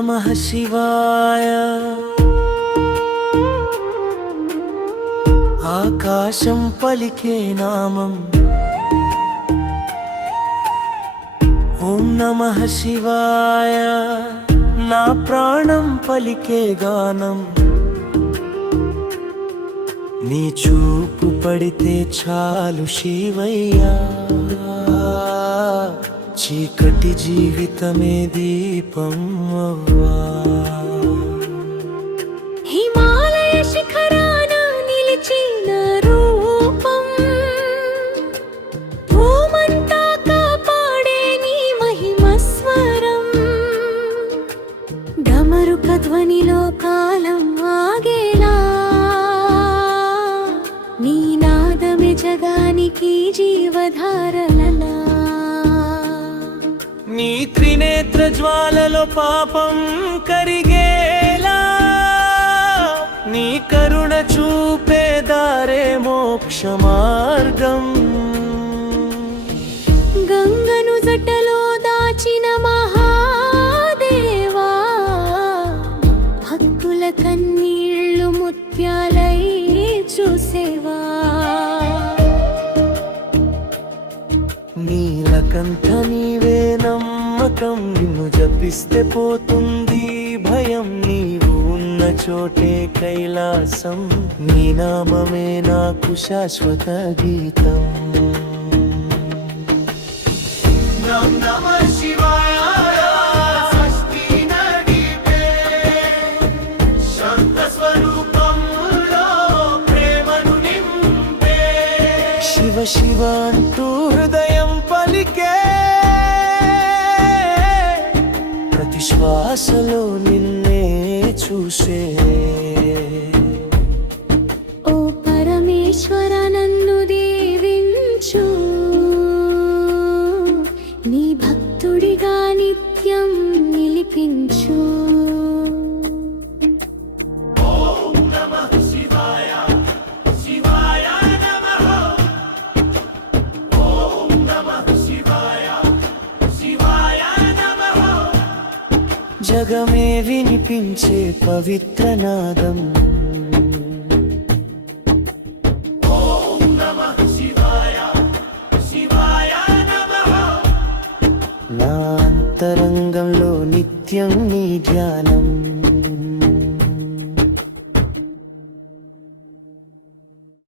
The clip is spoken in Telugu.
నమః శివాయ. ఆకాశం పలికే నామం ఓం నమః శివాయ. నా ప్రాణం పలికే గానం. నీ చూపు పడితే చాలు శివయ్యా, చీకటి జీవితమే దీపం అవ్వా. హిమాలయ శిఖరాన నిలిచిన రూపం, భూమంతా కాపాడే నీ మహిమస్వరం. డమరుక ధ్వనిలో కాలం ఆగేలా, నీ నాదమే జగానికి జీవధారలలా. నీ త్రినేత్ర జ్వాలలో పాపం కరిగేలా, నీ కరుణ చూపే దారే మోక్ష మార్గం. గంగను జటలో దాచిన మహాదేవా, భక్తుల కన్నీళ్ళు ముత్యాలై చూసేవా. నీలకంఠ నీవే నమ్మకం, నిన్ను జపిస్తే పోతుంది భయం. నీవు ఉన్న చోటే కైలాసం, నీ నామమే నాకు శాశ్వత గీతం. నమః శివాయ. శివ శివ అంటూ హృదయం పలికే, ప్రతి శ్వాసలో నిన్నే చూసే. ఓ పరమేశ్వర నన్ను దీవించు, నీ భక్తుడిగా నిత్యం నిలిపించు. జగమే వినిపించే పవిత్ర నాదం. నా అంతరంగంలో నిత్యం నీ ధ్యానం.